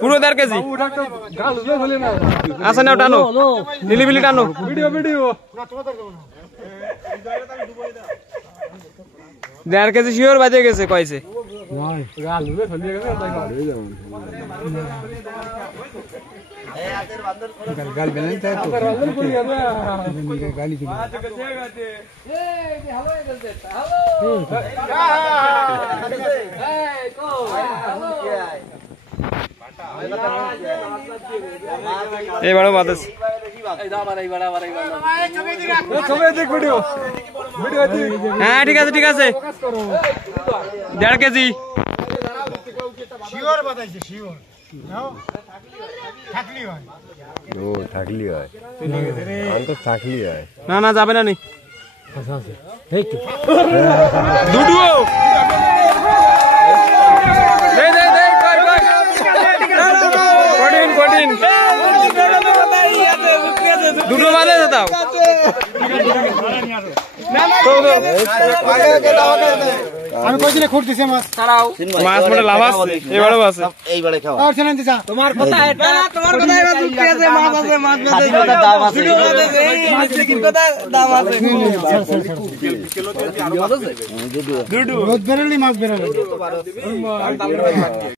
পুরো 1.5 কেজি আচ্ছা নাও টানো নিলিবিলি টানো ভিডিও 1.5 কেজি শিওর বাজে গেছে কইছে গাল বেলেন তাই তো গালি কি এই বড় বাতাস হ্যাঁ ঠিক আছে 1.5 কেজি শিওর বাতাইছে শিওর নাও থাকলি হয় ও থাকলি হয় আমি তো থাকলি হয় না যাবে না নি আচ্ছা আচ্ছা এই তো দুটো কঠিন দুটো বাজে দাও আমি কইছিলে খুঁড়তেছি মাছ ছাড়াও মাছ মোটা লাভ আছে এবারে আছে এইবারে খাওয়া আর শুনেন দিছা তোমার কথা এটা না তোমার কথা এটা যুক্তি আছে মাছ আছে দাম আছে এই নিচে কি কথা দাম আছে রোদ বেরোলি মাছ বেরোলে